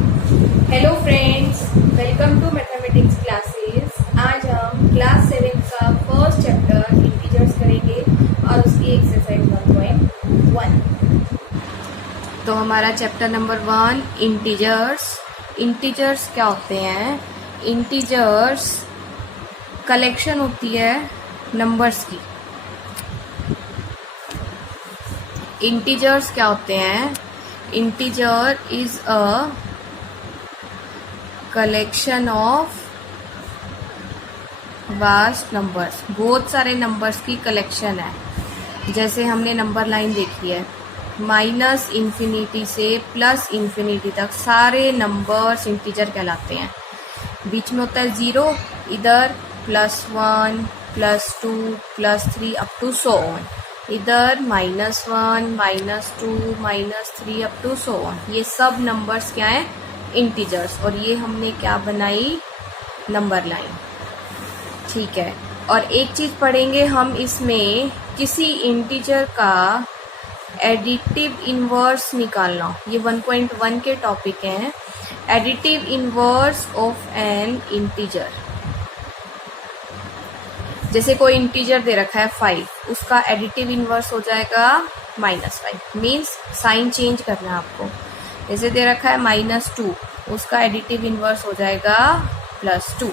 Hello friends, welcome to mathematics classes. आज हम class 7 का फर्स्ट चैप्टर इंटीजर्स करेंगे और उसकी एक्सरसाइज 1.1। तो हमारा चैप्टर नंबर 1 इंटीजर्स। इंटीजर्स क्या होते हैं? इंटीजर्स कलेक्शन होती है नंबर्स की। इंटीजर्स क्या होते हैं? Integer is a collection of vast numbers. बहुत सारे नंबर्स की कलेक्शन है। जैसे हमने नंबर लाइन देखी है, माइनस इन्फिनिटी से प्लस इन्फिनिटी तक सारे नंबर्स इंटीजर कहलाते हैं। बीच में होता है जीरो, इधर +1 +2 +3 अप टू सो ऑन। इधर -1 -2 -3 अप टू सो ऑन। ये सब नंबर्स क्या है? इंटीजर्स। और ये हमने क्या बनाई? Number line. ठीक है। और एक चीज पढ़ेंगे हम इसमें, किसी इंटीजर का एडिटिव इनवर्स निकालना। ये 1.1 के टॉपिक हैं। Additive inverse of N integer. जैसे कोई इंटीजर दे रखा है 5, उसका एडिटिव इनवर्स हो जाएगा -5। मीन्स साइन चेंज करना है आपको। जैसे दे रखा है -2, उसका एडिटिव इनवर्स हो जाएगा +2।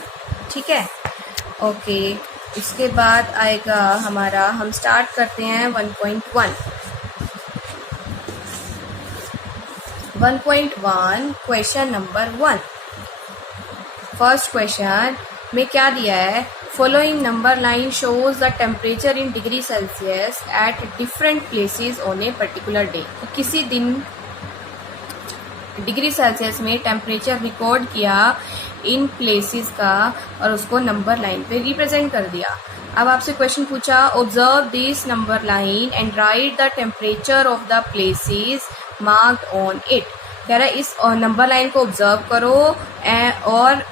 ठीक है, ओके। इसके बाद आएगा हमारा, हम स्टार्ट करते हैं 1.1। 1.1 क्वेश्चन नंबर 1। फर्स्ट क्वेश्चन में क्या दिया है? Following number line shows the temperature in degree Celsius at different places on a particular day. तो किसी दिन डिग्री सेल्सियस में टेम्परेचर रिकॉर्ड किया इन प्लेसेस का और उसको नंबर लाइन पे रिप्रेजेंट कर दिया। अब आपसे क्वेश्चन पूछा, observe this number line and right the temperature of the places marked on it. कह रहा है इस नंबर लाइन को ऑब्जर्व करो और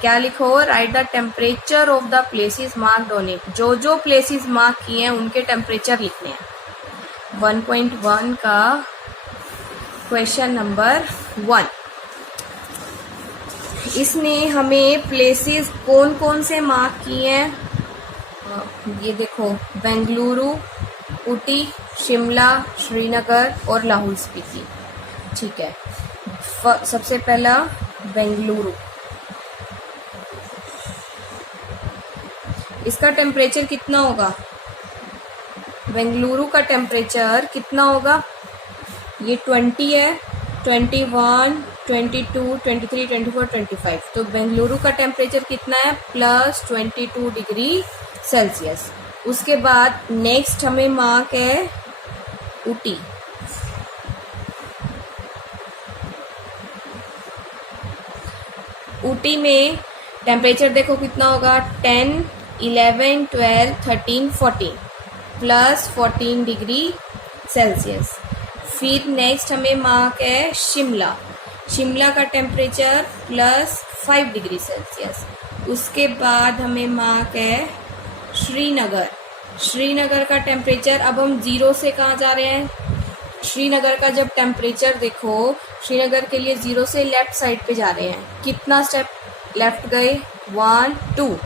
क्या लिखो? Right the temperature of the places marked on it. जो जो प्लेसेस मार्क किए हैं उनके टेम्परेचर लिखने हैं। 1.1 का क्वेश्चन नंबर 1। इसने हमें प्लेसेस कौन कौन से मार्क किए हैं? ये देखो, बेंगलुरु, ऊटी, शिमला, श्रीनगर और लाहौल स्पीति। ठीक है, सबसे पहला बेंगलुरु। इसका टेम्परेचर कितना होगा? बेंगलुरु का टेम्परेचर कितना होगा? ये 20 है, 21, 22, 23, 24, 25। तो बेंगलुरु का टेम्परेचर कितना है? +22 डिग्री सेल्सियस। उसके बाद नेक्स्ट हमें मार्क है ऊटी। ऊटी में टेम्परेचर देखो कितना होगा? 10, 11, 12, 13, 14 +14 डिग्री सेल्सियस। फिर नेक्स्ट हमें मार्क है शिमला। शिमला का टेम्परेचर +5 डिग्री सेल्सियस। उसके बाद हमें मार्क है श्रीनगर। श्रीनगर का टेम्परेचर, अब हम 0 से कहाँ जा रहे हैं? श्रीनगर का जब टेम्परेचर देखो, श्रीनगर के लिए 0 से लेफ्ट साइड पे जा रहे हैं। कितना स्टेप लेफ्ट गए? 1, 2।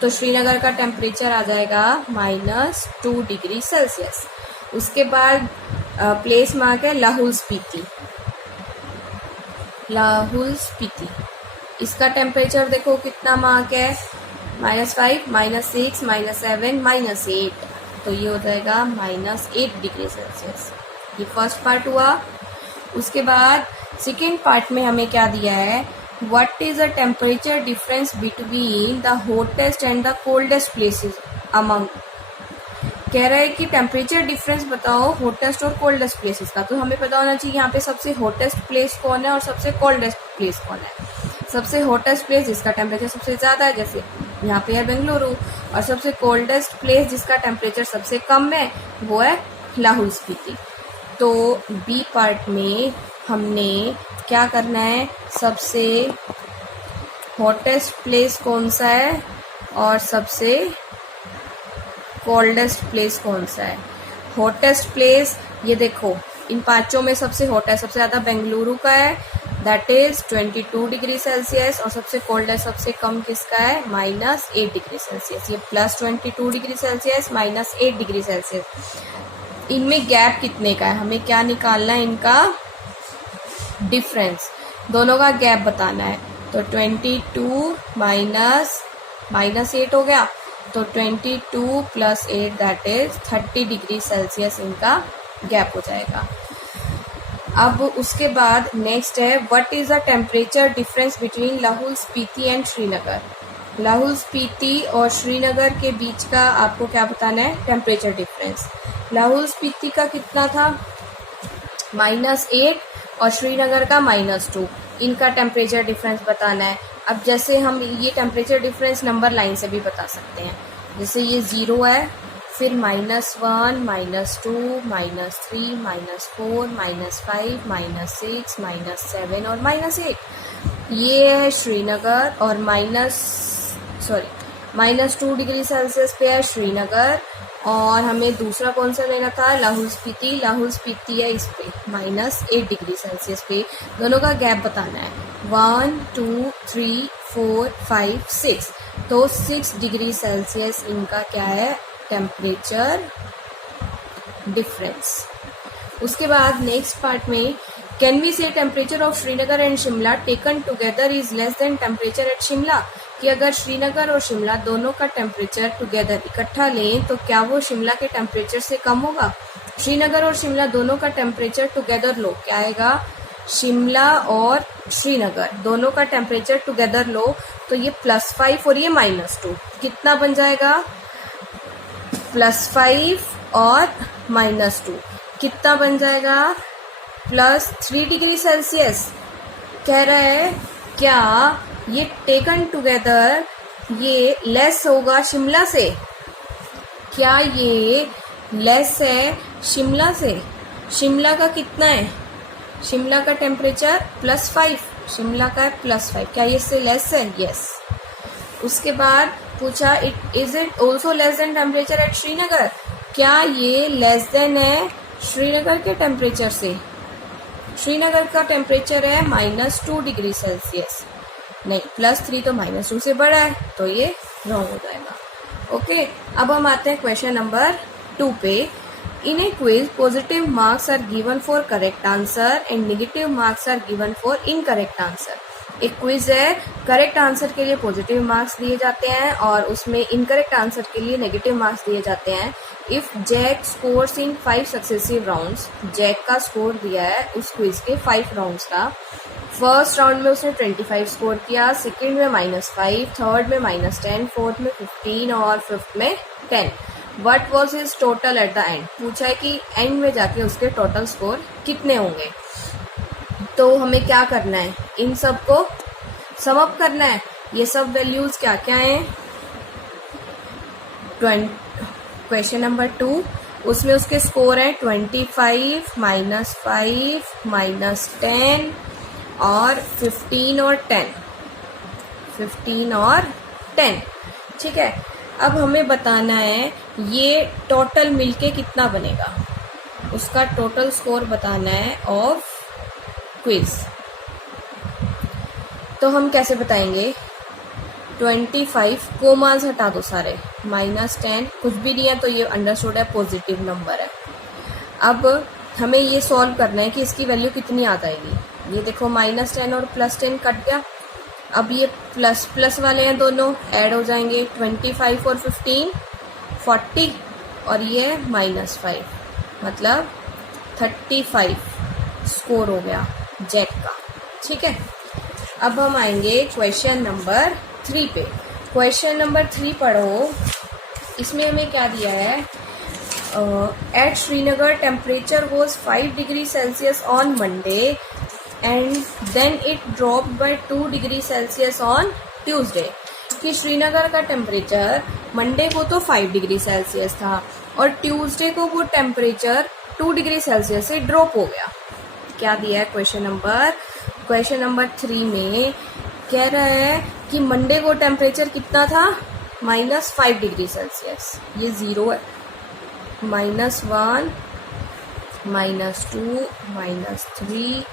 तो श्रीनगर का टेम्परेचर आ जाएगा -2 डिग्री सेल्सियस। उसके बाद प्लेस मार्क है लाहौल स्पीति। लाहौल स्पीति, इसका टेम्परेचर देखो कितना मार्क है? -5, -6, -7, -8। तो ये हो जाएगा -8 डिग्री सेल्सियस। ये फर्स्ट पार्ट हुआ। उसके बाद सेकेंड पार्ट में हमें क्या दिया है? What is the temperature difference between the hottest and the coldest places among. कह रहा है कि टेम्परेचर डिफरेंस बताओ हॉटेस्ट और कोल्डेस्ट प्लेसेस का। तो हमें पता होना चाहिए यहाँ पे सबसे हॉटेस्ट प्लेस कौन है और सबसे कोल्डेस्ट प्लेस कौन है। सबसे हॉटेस्ट प्लेस जिसका टेम्परेचर सबसे ज़्यादा है, जैसे यहाँ पे है बेंगलुरु, और सबसे कोल्डेस्ट प्लेस जिसका टेम्परेचर सबसे कम है वो है लाहौल स्पीति। तो बी पार्ट में हमने क्या करना है? सबसे हॉटेस्ट प्लेस कौन सा है और सबसे कोल्डेस्ट प्लेस कौन सा है? हॉटेस्ट प्लेस ये देखो, इन पांचों में सबसे हॉट है, सबसे ज़्यादा बेंगलुरु का है, दैट इज 22 डिग्री सेल्सियस, और सबसे कोल्डेस्ट सबसे कम किसका है, -8 डिग्री सेल्सियस। ये +22 डिग्री सेल्सियस -8 डिग्री सेल्सियस, इनमें गैप कितने का है, हमें क्या निकालना है, इनका डिफरेंस, दोनों का गैप बताना है। तो 22 -8 हो गया, तो 22 + 8 दैट इज 30 डिग्री सेल्सियस इनका गैप हो जाएगा। अब उसके बाद नेक्स्ट है, what is the temperature difference between Lahaul Spiti and Srinagar. Lahaul Spiti और श्रीनगर के बीच का आपको क्या बताना है, टेम्परेचर डिफरेंस। लाहौल स्पीति का कितना था, -8, और श्रीनगर का -2, इनका टेम्परेचर डिफरेंस बताना है। अब जैसे हम ये टेम्परेचर डिफरेंस नंबर लाइन से भी बता सकते हैं, जैसे ये 0 है, फिर -1, -2, -3, -4, -5, -6, -7 और -8, ये है श्रीनगर, और -2 डिग्री सेल्सियस पे है श्रीनगर, और हमें दूसरा कौन सा लेना था, लाहौल स्पीति। लाहौल स्पीति है इस पे -8 डिग्री सेल्सियस पे, दोनों का गैप बताना है, 1, 2, 3, 4, 5, 6, तो 6 डिग्री सेल्सियस इनका क्या है, टेम्परेचर डिफरेंस। उसके बाद नेक्स्ट पार्ट में, कैन वी से temperature of Srinagar and Shimla taken together is less than temperature at Shimla, कि अगर श्रीनगर और शिमला दोनों का टेम्परेचर टुगेदर इकट्ठा लें तो क्या वो शिमला के टेम्परेचर से कम होगा। श्रीनगर और शिमला दोनों का टेम्परेचर टुगेदर लो, क्या आएगा, शिमला और श्रीनगर दोनों का टेम्परेचर टुगेदर लो, तो ये +5 और ये -2, कितना बन जाएगा, +5 और -2 कितना बन जाएगा, +3 डिग्री सेल्सियस। कह रहा है क्या ये टेकन टुगेदर ये लेस होगा शिमला से, क्या ये लेस है शिमला से। शिमला का कितना है, शिमला का टेम्परेचर +5, शिमला का है +5, क्या ये इससे लेस है, यस। उसके बाद पूछा, is it also less than temperature at Srinagar, क्या ये लेस देन है श्रीनगर के टेम्परेचर से। श्रीनगर का टेम्परेचर है -2 डिग्री सेल्सियस, नहीं +3 तो -2 से बड़ा है, तो ये रॉन्ग हो जाएगा। ओके, अब हम आते हैं क्वेश्चन नंबर 2 पे। In a quiz positive marks are given for correct answer and negative marks are given for incorrect answer. एक क्विज है, करेक्ट आंसर के लिए पॉजिटिव मार्क्स दिए जाते हैं और उसमें इनकरेक्ट आंसर के लिए नेगेटिव मार्क्स दिए जाते हैं। If Jack scores in 5 successive rounds, Jack का स्कोर दिया है उस क्विज के 5 राउंड्स का। फर्स्ट राउंड में उसने 25 स्कोर किया, सेकेंड में -5, थर्ड में -10, फोर्थ में 15 और फिफ्थ में 10। What was his total at the end, पूछा है कि एंड में जाके उसके टोटल स्कोर कितने होंगे। तो हमें क्या करना है, इन सब को सम अप करना है। ये सब वैल्यूज क्या क्या हैं, क्वेश्चन नंबर 2 उसमें उसके स्कोर है 25, -5, -10 और 15 और 10, 15 और 10, ठीक है। अब हमें बताना है ये टोटल मिलके कितना बनेगा, उसका टोटल स्कोर बताना है ऑफ क्विज। तो हम कैसे बताएंगे, 25 कोमास हटा दो सारे, -10 कुछ भी नहीं है तो ये अंडरस्टूड है पॉजिटिव नंबर है। अब हमें ये सॉल्व करना है कि इसकी वैल्यू कितनी आ जाएगी। ये देखो -10 और +10 कट गया, अब ये प्लस वाले हैं दोनों ऐड हो जाएंगे, 25 और 15 40 और ये -5 मतलब 35 स्कोर हो गया जैक का, ठीक है। अब हम आएंगे क्वेश्चन नंबर 3 पे। क्वेश्चन नंबर 3 पढ़ो, इसमें हमें क्या दिया है, at Srinagar temperature was 5 degree Celsius on Monday and then it dropped by 2 degree Celsius on Tuesday. कि श्रीनगर का टेम्परेचर मंडे को तो 5 डिग्री सेल्सियस था और ट्यूसडे को वो टेम्परेचर 2 डिग्री सेल्सियस से ड्रॉप हो गया। क्या दिया है क्वेश्चन नंबर 3 में, कह रहा है कि मंडे को टेम्परेचर कितना था, -5 डिग्री सेल्सियस, ये 0 है, -1, -2, -3,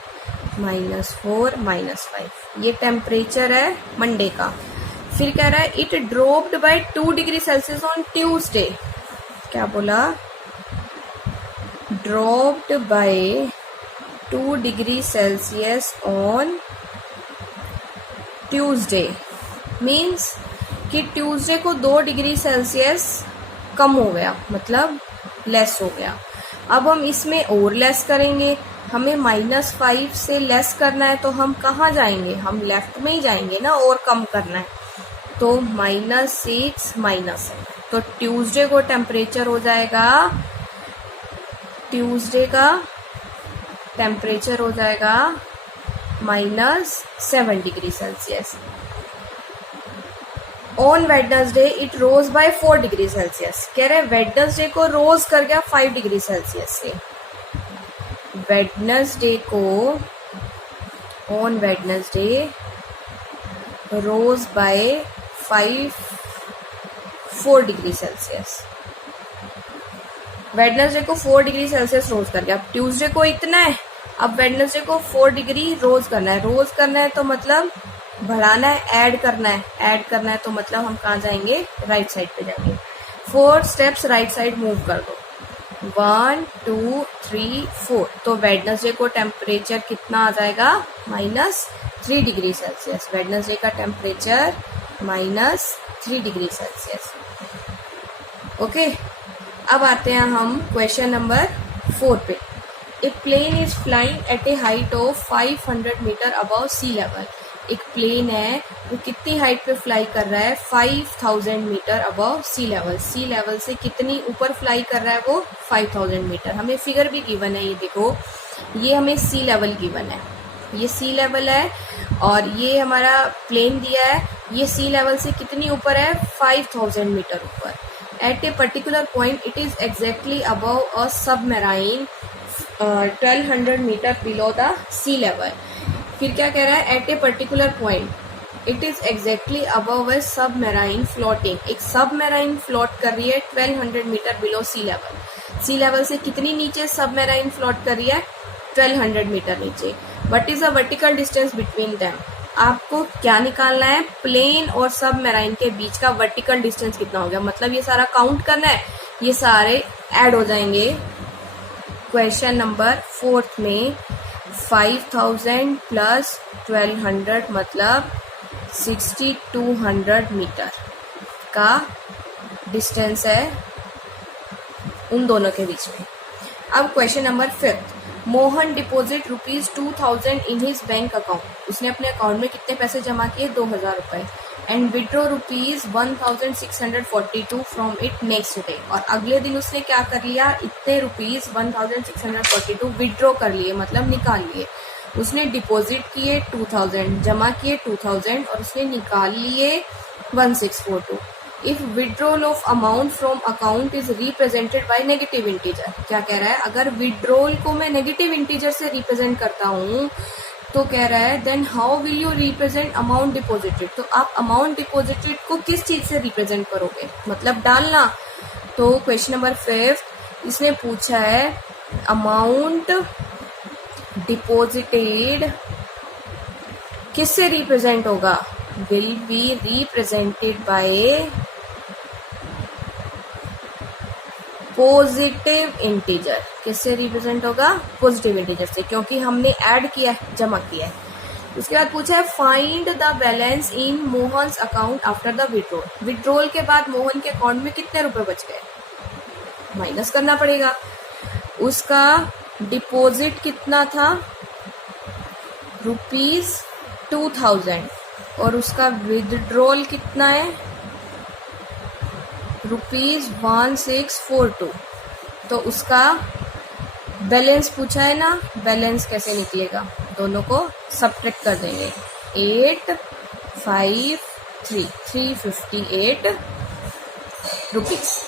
-4 -5। ये टेम्परेचर है मंडे का। फिर कह रहा है it dropped by 2 degree Celsius on Tuesday. क्या बोला? Dropped by 2 degree Celsius on Tuesday means कि ट्यूसडे को 2 डिग्री सेल्सियस कम हो गया, मतलब लेस हो गया। अब हम इसमें और लेस करेंगे, हमें -5 से लेस करना है तो हम कहाँ जाएंगे? हम लेफ्ट में ही जाएंगे ना, और कम करना है तो -6 -7। तो ट्यूसडे को टेम्परेचर हो जाएगा, ट्यूसडे का टेम्परेचर हो जाएगा -7 degree Celsius. On Wednesday it rose by 4 degree Celsius. कह रहे वेडनेसडे को रोज कर गया 5 डिग्री सेल्सियस से। वेडनेसडे को on Wednesday rose by 4 degree Celsius. Wednesday को 4 डिग्री सेल्सियस रोज कर गया। अब ट्यूसडे को इतना है, अब वेडनेसडे को 4 डिग्री रोज करना है। रोज करना है तो मतलब बढ़ाना है, ऐड करना है। ऐड करना है तो मतलब हम कहाँ जाएंगे? राइट साइड पे जाएंगे। 4 स्टेप्स राइट साइड मूव कर दो। 1 2 3 4। तो वेडनेसडे को टेम्परेचर कितना आ जाएगा? -3 डिग्री सेल्सियस। वेडनेसडे का टेम्परेचर -3 डिग्री सेल्सियस। ओके, अब आते हैं हम क्वेश्चन नंबर 4 पे। A plane is flying at a height of 500 metre above sea level. एक प्लेन है, वो कितनी हाइट पे फ्लाई कर रहा है? 5000 metre above sea level. Sea level से कितनी ऊपर फ्लाई कर रहा है वो? 5000 मीटर। हमें फिगर भी गिवन है, ये देखो, ये हमें सी लेवल गिवन है, ये सी लेवल है और ये हमारा प्लेन दिया है। ये सी लेवल से कितनी ऊपर है? 5000 मीटर ऊपर। At a particular point it is exactly above a submarine 1200 metre below the sea level. फिर क्या कह रहा है? At a particular point it is exactly above a submarine floating. एक सबमरीन फ्लोट कर रही है 1200 metre below sea level. Sea level से कितनी नीचे सबमरीन फ्लोट कर रही है? 1200 मीटर नीचे। What is the vertical distance between them? आपको क्या निकालना है? प्लेन और सबमरीन के बीच का वर्टिकल डिस्टेंस कितना हो गया, मतलब ये सारा काउंट करना है, ये सारे ऐड हो जाएंगे। क्वेश्चन नंबर 4 में 5000 प्लस 1200 मतलब 6200 मीटर का डिस्टेंस है उन दोनों के बीच में। अब question number 5। Mohan deposit ₹2000 in his bank account. उसने अपने अकाउंट में कितने पैसे जमा किए? 2000 रुपए। And withdraw ₹1642 from it next day. और अगले दिन उसने क्या कर लिया? इतने ₹1642 विड्रॉ कर लिए, मतलब निकाल लिए। उसने डिपॉजिट किए 2000, जमा किए 2000 और उसने निकाल लिए 1642। If withdrawal of amount from account is represented by negative integer. क्या कह रहा है? अगर विड्रॉल को मैं नेगेटिव इंटीजर से रिप्रेजेंट करता हूँ तो कह रहा है then how will you represent amount deposited. तो आप अमाउंट डिपॉजिटेड को किस चीज से रिप्रेजेंट करोगे, मतलब डालना। तो क्वेश्चन नंबर 5 इसने पूछा है अमाउंट डिपॉजिटेड किससे रिप्रेजेंट होगा? Will be represented by positive integer. किससे रिप्रेजेंट होगा? पॉजिटिव इंटीजर से, क्योंकि हमने ऐड किया है, जमा किया है। उसके बाद पूछा है find the balance in Mohan's account after the withdrawal. Withdrawal के बाद मोहन के अकाउंट में कितने रुपए बच गए? माइनस करना पड़ेगा। उसका डिपॉजिट कितना था? ₹2000 और उसका विड्रॉल कितना है? ₹1642। तो उसका बैलेंस पूछा है ना, बैलेंस कैसे निकलेगा? दोनों को सब्ट्रैक्ट कर देंगे। 358 रुपीज।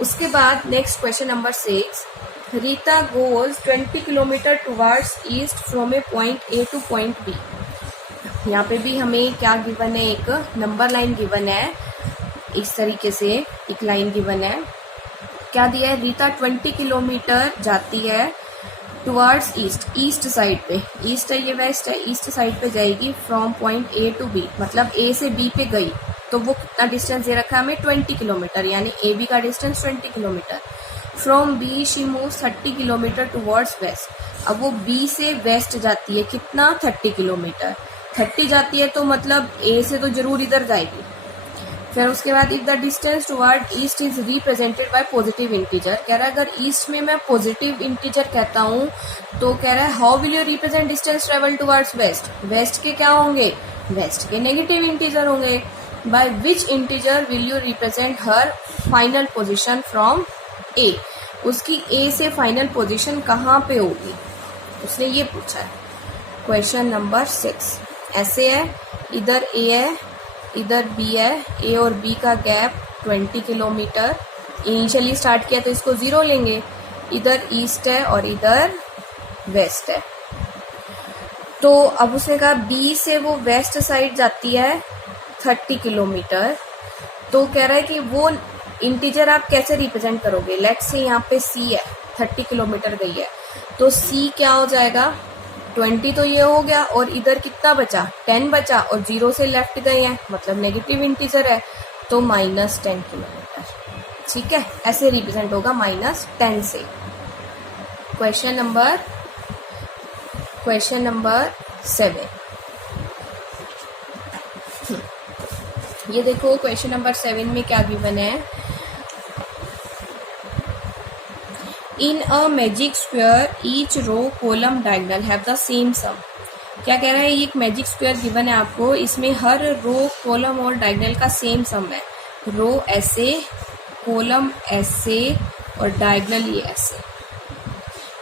उसके बाद next question number 6। Rita goes 20 kilometre towards east from a point A to point B. यहाँ पे भी हमें क्या गिवन है? एक नंबर लाइन गिवन है, इस तरीके से एक लाइन गिवन है। क्या दिया है? रीता 20 किलोमीटर जाती है टुवर्ड्स ईस्ट, ईस्ट साइड पे, ईस्ट है ये वेस्ट है, ईस्ट साइड पे जाएगी from point A to B, मतलब ए से बी पे गई तो वो कितना डिस्टेंस दे रखा है हमें 20 किलोमीटर, यानी ए बी का distance 20 kilometre. From B she moves 30 kilometre towards west. अब वो बी से वेस्ट जाती है कितना 30 किलोमीटर, 30 जाती है तो मतलब ए से तो जरूर इधर जाएगी। फिर उसके बाद if the distance toward east is represented by positive integer, कह रहा है अगर ईस्ट में मैं पॉजिटिव इंटीजर कहता हूँ तो कह रहा है how will you represent distance travel towards west, west के क्या होंगे, वेस्ट के नेगेटिव इंटीजर होंगे। By which integer will you represent her final position from A, उसकी ए से फाइनल पोजिशन कहाँ पे होगी, उसने ये पूछा है। क्वेश्चन नंबर 6 ऐसे है, इधर ए है इधर बी है, ए और बी का गैप 20 किलोमीटर, इनिशियली स्टार्ट किया तो इसको 0 लेंगे, इधर ईस्ट है और इधर वेस्ट है। तो अब उसने कहा बी से वो वेस्ट साइड जाती है 30 किलोमीटर, तो कह रहा है कि वो इंटीजर आप कैसे रिप्रेजेंट करोगे। लेट्स से यहाँ पे सी है, 30 किलोमीटर गई है, तो सी क्या हो जाएगा 20 तो ये हो गया, और इधर कितना बचा 10 बचा, और 0 से लेफ्ट गए हैं मतलब नेगेटिव इंटीजर है तो -10 किलोमीटर। ठीक है, ऐसे रिप्रेजेंट होगा -10 से। क्वेश्चन नंबर 7, ये देखो क्वेश्चन नंबर 7 में क्या गिवन है। In a magic square each row column diagonal have the same sum. क्या कह रहा है, ये एक मैजिक स्क्वायर गिवन है आपको, इसमें हर रो कॉलम और डायगोनल का सेम सम है। रो ऐसे, कॉलम ऐसे और डायगोनल ये ऐसे।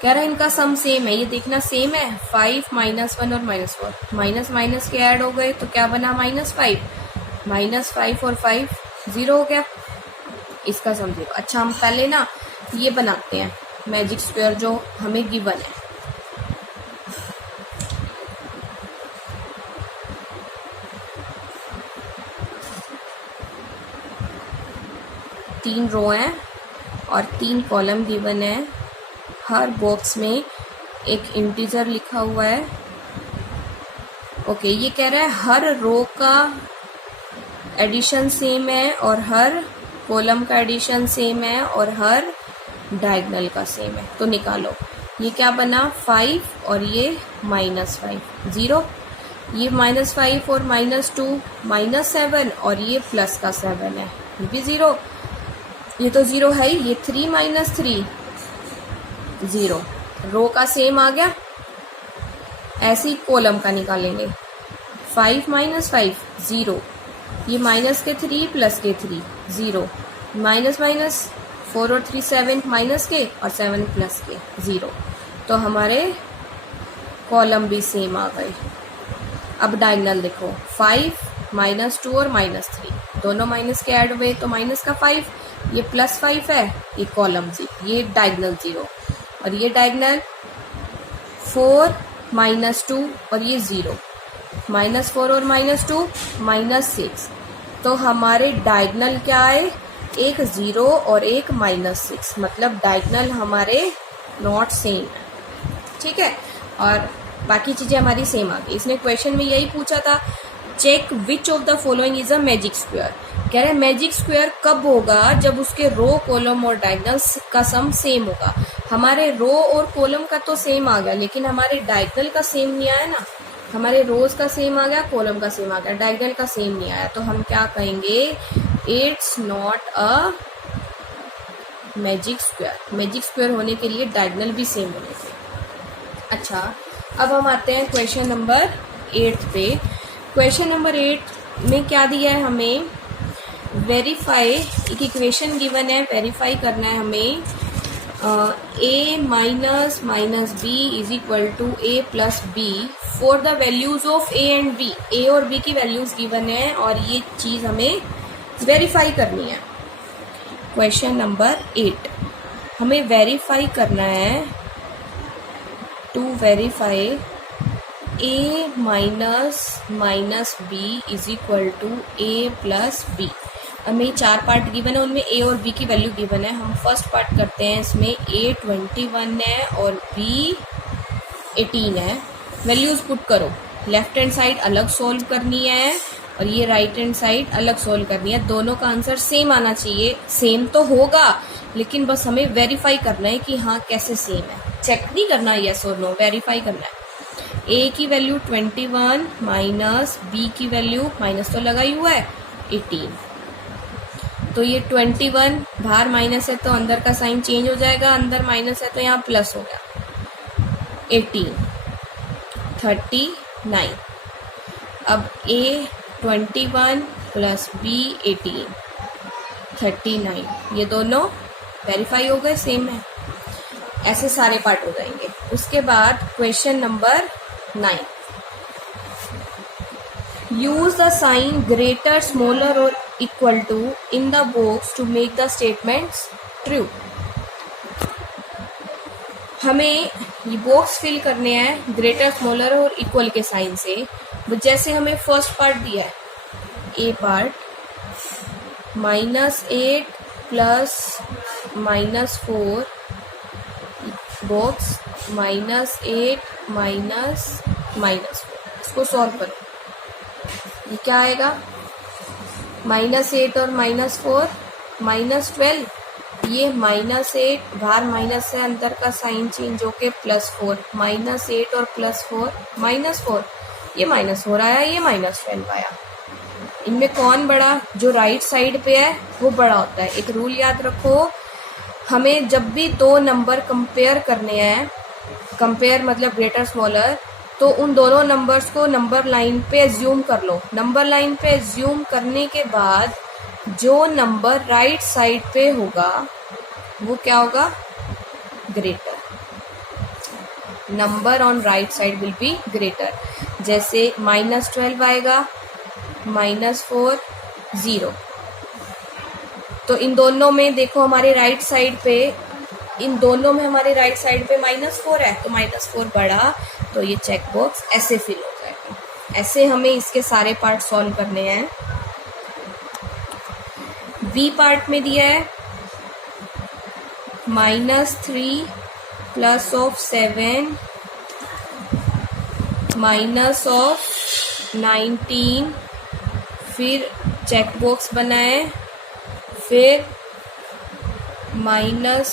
कह रहा है इनका सम सेम है, ये देखना सेम है। 5 -1 और -4 माइनस माइनस के ऐड हो गए तो क्या बना -5, -5 और 5 0 हो गया, इसका सम 0। अच्छा हम पहले ना ये बनाते हैं मैजिक स्क्वायर जो हमें गिवन है। तीन रो हैं और 3 कॉलम गिवन है, हर बॉक्स में एक इंटीजर लिखा हुआ है। ओके, ये कह रहा है हर रो का एडिशन सेम है और हर कॉलम का एडिशन सेम है और हर डायगोनल का सेम है, तो निकालो। ये क्या बना 5 और ये -5 0, ये -5 और -2 -7 और ये प्लस का 7 है, ये भी 0, ये तो 0 है, ये 3 -3 0, रो का सेम आ गया। ऐसे ही कॉलम का निकालेंगे, 5 -5 0, ये माइनस के 3 प्लस के 3 0, माइनस 4 और 3 7 माइनस के और 7 प्लस के 0, तो हमारे कॉलम भी सेम आ गए। अब डायगोनल देखो, 5 -2 और -3 दोनों माइनस के ऐड हुए तो माइनस का 5, ये +5 है, ये कॉलम 0, ये डायगोनल 0, और ये डायगोनल 4 -2 और ये 0, -4 और -2 -6, तो हमारे डायगोनल क्या आए, एक 0 और एक -6, मतलब डायगोनल हमारे नॉट सेम है। ठीक है, और बाकी चीजें हमारी सेम आ गई। इसने क्वेश्चन में यही पूछा था, check which of the following is a magic square. कह रहे हैं मैजिक स्क्वायर कब होगा, जब उसके रो कॉलम और डायगोनल का सम सेम होगा। हमारे रो और कॉलम का तो सेम आ गया, लेकिन हमारे डायगोनल का सेम नहीं आया ना, हमारे रोज का सेम आ गया, कॉलम का सेम आ गया, डायगोनल का सेम नहीं आया, तो हम क्या कहेंगे, it's not a magic square. Magic square होने के लिए डायगोनल भी सेम होने चाहिए। अच्छा, अब हम आते हैं क्वेश्चन नंबर 8 पे। क्वेश्चन नंबर 8 में क्या दिया है हमें, वेरीफाई, एक इक्वेशन गिवन है, वेरीफाई करना है हमें, a minus b is equal to a plus b for the values of a and b। a और b की वैल्यूज गिवन है और ये चीज हमें वेरीफाई करनी है। क्वेश्चन नंबर 8 हमें वेरीफाई करना है, to verify a minus b is equal to a plus b. हमें 4 पार्ट गिवन है, उनमें ए और बी की वैल्यू गिवन है। हम फर्स्ट पार्ट करते हैं, इसमें ए 21 है और बी 18 है। वैल्यूज पुट करो, लेफ्ट हैंड साइड अलग सोल्व करनी है और ये राइट हैंड साइड अलग सोल्व करनी है। दोनों का आंसर सेम आना चाहिए। सेम तो होगा, लेकिन बस हमें वेरीफाई करना है कि हाँ कैसे सेम है। चेक नहीं करना यस और नो, वेरीफाई करना है। ए की वैल्यू 21 माइनस बी की वैल्यू, माइनस तो लगा ही हुआ है, 18। तो ये 21 बाहर माइनस है तो अंदर का साइन चेंज हो जाएगा, अंदर माइनस है तो यहाँ प्लस हो गया। 18 39। अब ए 21 प्लस बी 18 39, ये दोनों वेरीफाई हो गए, सेम है। ऐसे सारे पार्ट हो जाएंगे। उसके बाद question number 9, use the sign greater, smaller और equal to in the box to make the statements true. हमें ये बॉक्स फिल करने हैं ग्रेटर, स्मॉलर और इक्वल के साइन से। जैसे हमें फर्स्ट पार्ट दिया है, A part -8 plus -4 box -8 minus -4, इसको सॉल्व करो। ये क्या आएगा, -8 और -4 -12। ये -8 बाहर माइनस से अंदर का साइन चेंज होके +4, -8 और +4 -4, ये -4 आया, ये -12 आया। इनमें कौन बड़ा, जो राइट साइड पे है वो बड़ा होता है। एक रूल याद रखो, हमें जब भी दो नंबर कंपेयर करने हैं, कंपेयर मतलब ग्रेटर स्मॉलर, तो उन दोनों नंबर्स को नंबर लाइन पे एज्यूम कर लो। नंबर लाइन पे एज्यूम करने के बाद जो नंबर राइट साइड पे होगा वो क्या होगा, greater. Number on right side will be greater. जैसे -12 आएगा, -4 0। तो इन दोनों में देखो हमारे राइट साइड पे, इन दोनों में हमारे राइट साइड पे -4 है, तो -4 बड़ा, तो ये चेक बॉक्स ऐसे फिल हो जाएगा। ऐसे हमें इसके सारे पार्ट सॉल्व करने हैं। बी पार्ट में दिया है -3 प्लस ऑफ 7 माइनस ऑफ 19, फिर चेक बॉक्स बनाए, फिर 15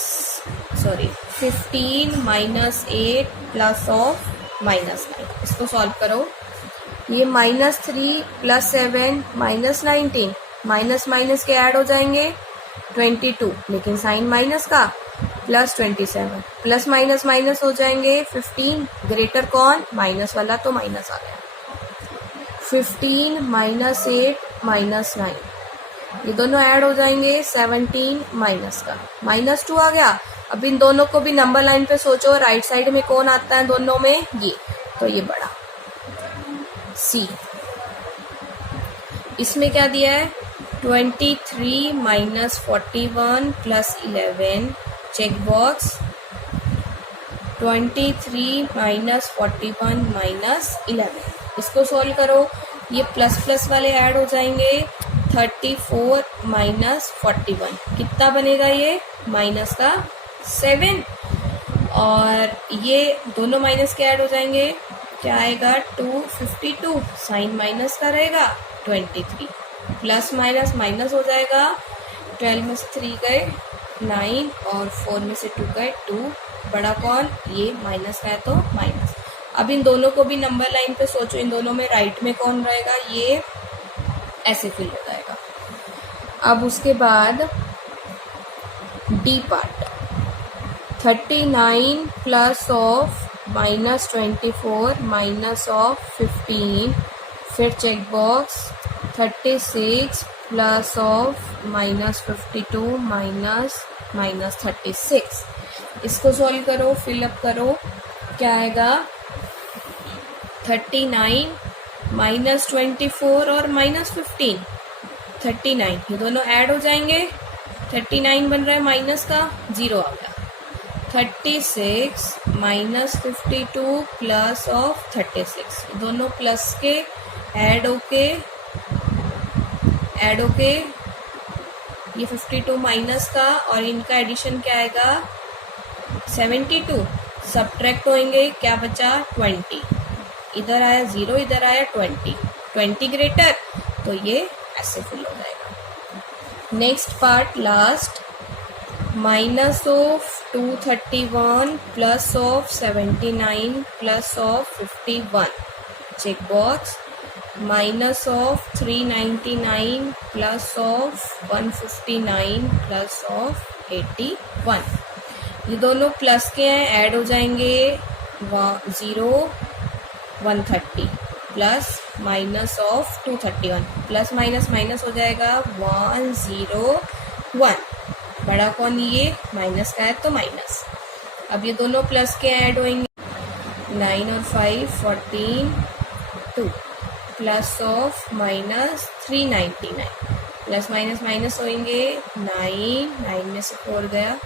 -8 प्लस ऑफ -9, इसको सॉल्व करो। ये -3 प्लस 7 -19, माइनस माइनस के ऐड हो जाएंगे 22, लेकिन साइन माइनस का, +27, प्लस माइनस माइनस हो जाएंगे 15, ग्रेटर कौन, माइनस वाला, तो माइनस आ गया। 15 -8 -9, ये दोनों ऐड हो जाएंगे 17, माइनस का, -2 आ गया। अब इन दोनों को भी नंबर लाइन पे सोचो, राइट साइड में कौन आता है दोनों में, ये, तो ये बड़ा सी। इसमें क्या दिया है, 23 -41 प्लस 11, चेक बॉक्स, 23 -41 -11, इसको सॉल्व करो। ये प्लस प्लस वाले ऐड हो जाएंगे, 34 -41, कितना बनेगा ये, माइनस का 7, और ये दोनों माइनस के ऐड हो जाएंगे, क्या आएगा 252, साइन माइनस का रहेगा 23, प्लस माइनस माइनस हो जाएगा, 12 में से 3 गए 9 और 4 में से 2 गए 2, बड़ा कौन, ये माइनस का है तो माइनस। अब इन दोनों को भी नंबर लाइन पे सोचो, इन दोनों में राइट में कौन रहेगा, ये ऐसे फिल हो जाएगा। अब उसके बाद D part, 39 plus of -24 minus of 15, फिर check box, 36 plus of -52 minus 36, इसको सॉल्व करो, फिलअप करो, क्या आएगा 39 -24 और -15, 39, ये दोनों ऐड हो जाएंगे, 39 बन रहा है माइनस का, 0 आ गया, 36 -52 प्लस ऑफ 36, दोनों प्लस के ऐड होके ये 52 माइनस का और इनका एडिशन क्या आएगा 72, सब्ट्रैक्ट होंगे क्या बचा 20, इधर आया 0 इधर आया 20 ग्रेटर, तो ये ऐसे फिल हो जाएगा। Next part last, minus of 231 plus of 79 plus of 51, check box, minus of 399 plus of 159 plus of 81, ये दोनों प्लस के हैं, ऐड हो जाएंगे 0 130 plus minus of 231, plus minus minus हो जाएगा 101, बड़ा कौन ये माइनस का है तो माइनस। अब ये दोनों प्लस के ऐड होंगे 9 और 5 14 2 plus of minus 399, plus minus minus होंगे 9 में से 4 गया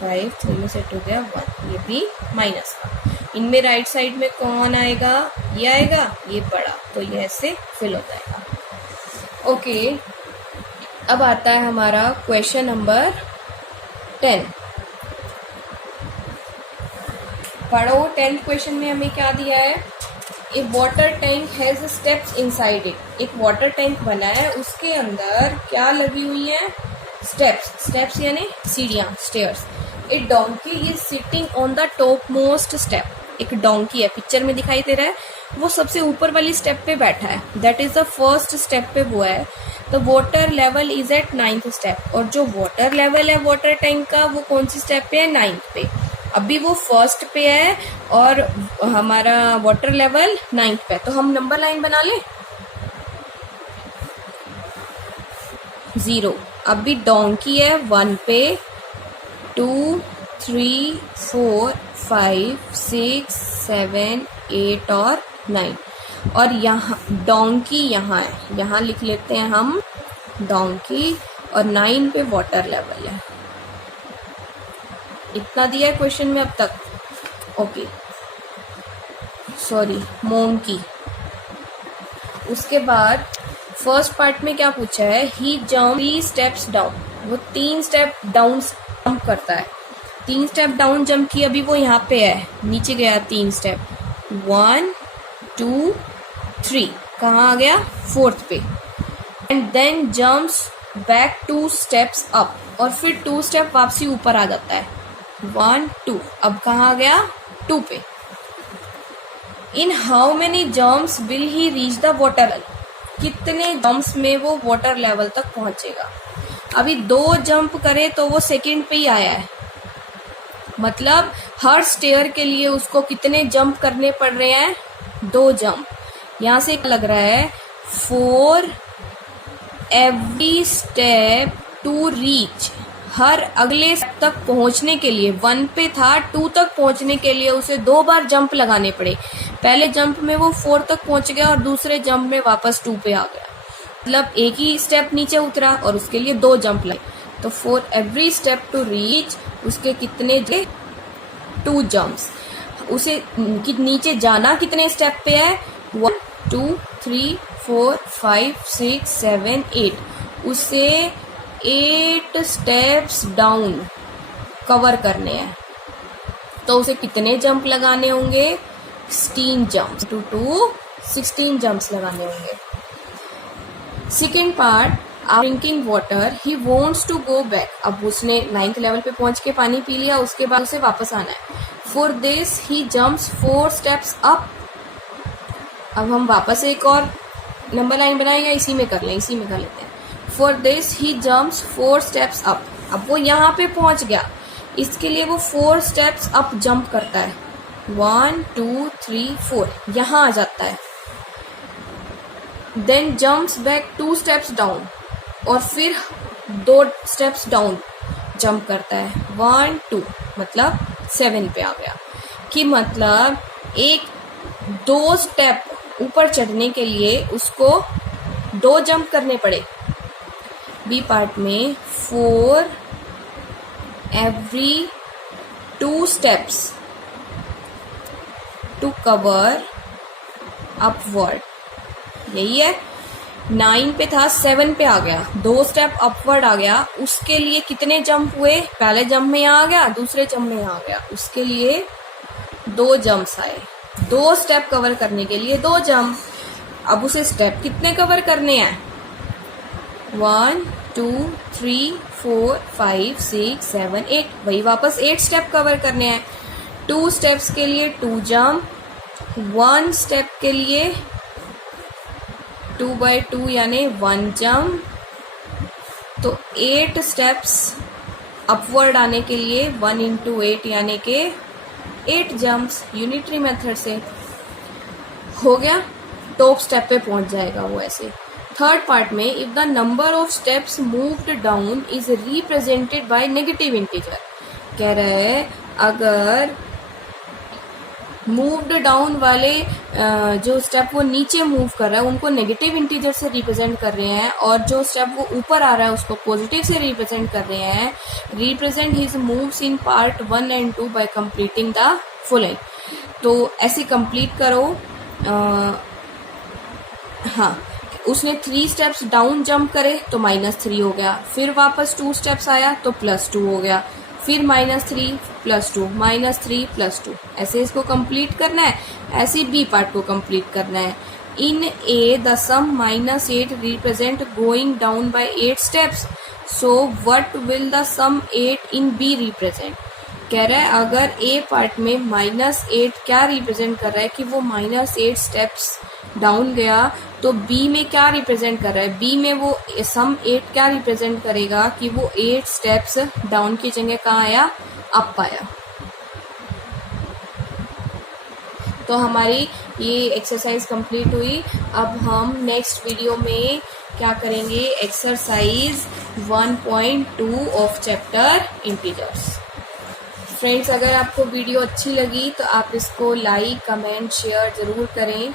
5, 3 में से 2 गया 1, ये भी माइनस का। इनमें राइट साइड में कौन आएगा, ये आएगा, ये बड़ा, तो ये ऐसे फिल हो जाएगा। ओके, अब आता है हमारा क्वेश्चन नंबर 10। पढ़ो, 10th क्वेश्चन में हमें क्या दिया है, a water tank has steps inside it, एक वाटर टैंक बना है, उसके अंदर क्या लगी हुई है स्टेप्स यानी सीढ़ियां, stairs. A donkey is sitting on the top most step, एक डोंकी है पिक्चर में दिखाई दे रहा है, वो सबसे ऊपर वाली स्टेप पे बैठा है, that is the first step पे वो है। तो water level is at 9th step, और जो वाटर लेवल है वाटर टैंक का वो कौन सी स्टेप पे है 9th पे, अभी वो फर्स्ट पे है और हमारा वाटर लेवल 9th पे, तो हम नंबर लाइन बना लें 0, अभी डोंकी है 1 पे, 2 3 4 5 6 7 8 और 9, और यहाँ डोंकी यहाँ है, यहाँ लिख लेते हैं हम डोंकी, और 9 पे वाटर लेवल है। इतना दिया है क्वेश्चन में अब तक, ओके सॉरी मोंकी। उसके बाद फर्स्ट पार्ट में क्या पूछा है, ही जम्प 3 स्टेप्स डाउन, वो 3 स्टेप डाउन जंप करता है, 3 स्टेप डाउन जंप की, अभी वो यहाँ पे है, नीचे गया 3 स्टेप, 1 2 3, कहाँ आ गया 4th पे, and then jumps back 2 steps up, और फिर 2 स्टेप वापसी ऊपर आ जाता है, 1 2, अब कहाँ आ गया 2 पे। In how many jumps will he reach the water level, कितने जम्प्स में वो वाटर लेवल तक पहुंचेगा। अभी 2 जंप करे तो वो सेकंड पे ही आया है, मतलब हर स्टेयर के लिए उसको कितने जंप करने पड़ रहे हैं 2 जंप। यहाँ से लग रहा है 4 एवरी स्टेप टू रीच, हर अगले स्टेप तक पहुंचने के लिए, 1 पे था 2 तक पहुंचने के लिए उसे 2 बार जंप लगाने पड़े, पहले जंप में वो 4 तक पहुंच गया और दूसरे जंप में वापस 2 पे आ गया, मतलब एक ही स्टेप नीचे उतरा और उसके लिए 2 जंप लगे, तो 4 एवरी स्टेप टू रीच, उसके कितने 2 जंप्स, उसे नीचे जाना कितने स्टेप पे है 1 2 3 4 5 6 7 8, उसे 8 स्टेप्स डाउन कवर करने हैं, तो उसे कितने जंप लगाने होंगे 16 जंप्स, 2 16 जंप्स लगाने होंगे। Second part, drinking water, he wants to go back, अब उसने 9th लेवल पे पहुंच के पानी पी लिया, उसके बाद उसे वापस आना है। For this he jumps 4 steps up, अब हम वापस एक और नंबर लाइन बनाएंगे, इसी में कर लेते हैं। For this he jumps 4 steps up, अब वो यहाँ पे पहुंच गया, इसके लिए वो 4 स्टेप्स अप जंप करता है, 1 2 3 4, यहाँ आ जाता है, then jumps back 2 steps down, और फिर 2 स्टेप्स डाउन जंप करता है, 1 2, मतलब 7 पे आ गया, कि मतलब 2 स्टेप ऊपर चढ़ने के लिए उसको 2 जंप करने पड़े। बी पार्ट में 4 every 2 steps to cover upward, यही है, 9 पे था 7 पे आ गया, 2 स्टेप अपवर्ड आ गया, उसके लिए कितने जंप हुए, पहले जंप में यहाँ आ गया, दूसरे जंप में यहाँ आ गया, उसके लिए 2 जंप्स आए, 2 स्टेप कवर करने के लिए 2 जंप। अब उसे स्टेप कितने कवर करने हैं, 1 2 3 4 5 6 7 8, वही वापस 8 स्टेप कवर करने हैं। 2 स्टेप्स के लिए 2 जंप, 1 स्टेप के लिए 2 by 2 यानी 1 जंप, तो 8 स्टेप्स अपवर्ड आने के लिए 1 into 8 यानी के 8 जंप्स यूनिटरी मेथड से हो गया। टॉप स्टेप पे पहुंच जाएगा वो ऐसे। थर्ड पार्ट में if the number of steps moved down is represented by negative integer, कह रहा है अगर मूव्ड डाउन वाले जो स्टेप वो नीचे मूव कर रहा है उनको नेगेटिव इंटीजर से रिप्रेजेंट कर रहे हैं, और जो स्टेप वो ऊपर आ रहा है उसको पॉजिटिव से रिप्रेजेंट कर रहे हैं। Represent his moves in part 1 and 2 bye completing the following. तो ऐसे कंप्लीट करो। हाँ, उसने 3 स्टेप्स डाउन जंप करे तो -3 हो गया, फिर वापस 2 स्टेप्स आया तो +2 हो गया, फिर -3 +2 -3 +2, ऐसे इसको कंप्लीट करना है। ऐसे बी पार्ट को कंप्लीट करना है। In a the sum -8 represent going down by 8 steps, so what will the sum 8 in B represent. कह रहा है अगर ए पार्ट में -8 क्या रिप्रेजेंट कर रहा है कि वो -8 स्टेप्स डाउन गया, तो बी में क्या रिप्रेजेंट कर रहा है, बी में वो सम 8 क्या रिप्रेजेंट करेगा कि वो 8 स्टेप्स डाउन की जगह कहाँ आया, अप आया। तो हमारी ये एक्सरसाइज कंप्लीट हुई। अब हम नेक्स्ट वीडियो में क्या करेंगे, exercise 1.2 of chapter integers. Friends, अगर आपको वीडियो अच्छी लगी तो आप इसको लाइक कमेंट शेयर ज़रूर करें।